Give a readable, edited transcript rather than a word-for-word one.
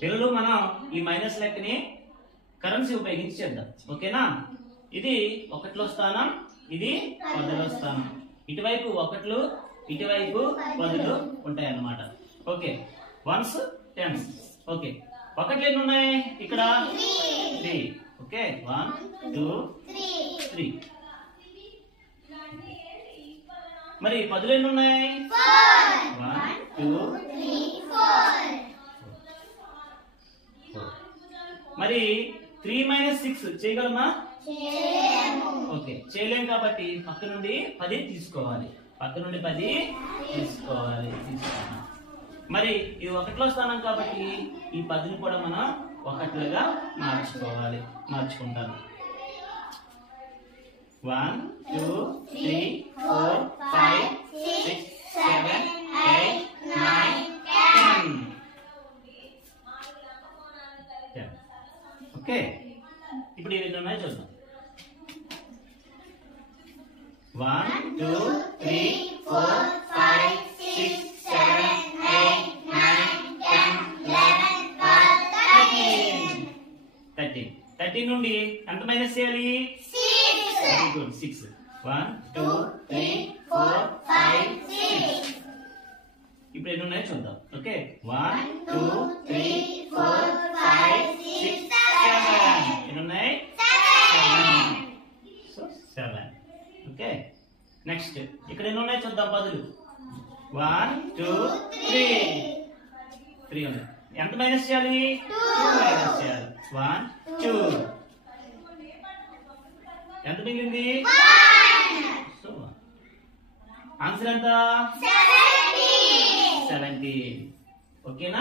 పిల్లలు మనం ఈ మైనస్ లెక్కని కరెన్సీ ఉపయోగించి చేద్దాం. ఓకేనా? ఇది 1లో స్థానం, ఇది 10లో స్థానం. ఇటువైపు 1లు, ఇటువైపు 10లు ఉంటాయి అన్నమాట. Okay, 1s 10s. ఓకే, 1లు ఎన్ని ఉన్నాయి ఇక్కడ? 3. ఓకే, 1 2 3. మరి 10లు ఎన్ని ఉన్నాయి? 1 2 3 4. మరి 3 - 6 చేయగలమా? ఓకే, చేయలేం కాబట్టి పక్క నుండి 10 తీసుకోవాలి. తీసుకోవాలి. మరి ఇది 1లో స్థానం కాబట్టి ఈ 10ని కూడా మనం 1లుగా మార్చుకుంటాను. 1 2 3 4 5 6 7 8 9 10. ఓకే, ఇప్పుడు ఇవి ఎన్ని ఉన్నాయో చూద్దాం. 1 2 3 4 5 6 7 8 9 10 11 12 13. 13 నుండి ఎంత మైనస్ చేయాలి? 6. Very good, 6. 1 2 3 4 5 6. ఇప్పుడు ఎన్ని ఉన్నాయో చూద్దాం. ఓకే, 1 2 3 4 5 6 7. ఎన్ని ఉన్నాయి? 7. సో 7. ఓకే, నెక్స్ట్ ఇక్కడ ఎన్ని ఉన్నాయి చూద్దాం. 10లు 1 2 3 ఉన్నాయి. ఎంత మైనస్ చేయాలి? 2 మైనస్ చేయాలి. 1 2. ఎంత మిగిలింది? 1. సో ఆన్సర్ ఎంత? 17. ఓకేనా?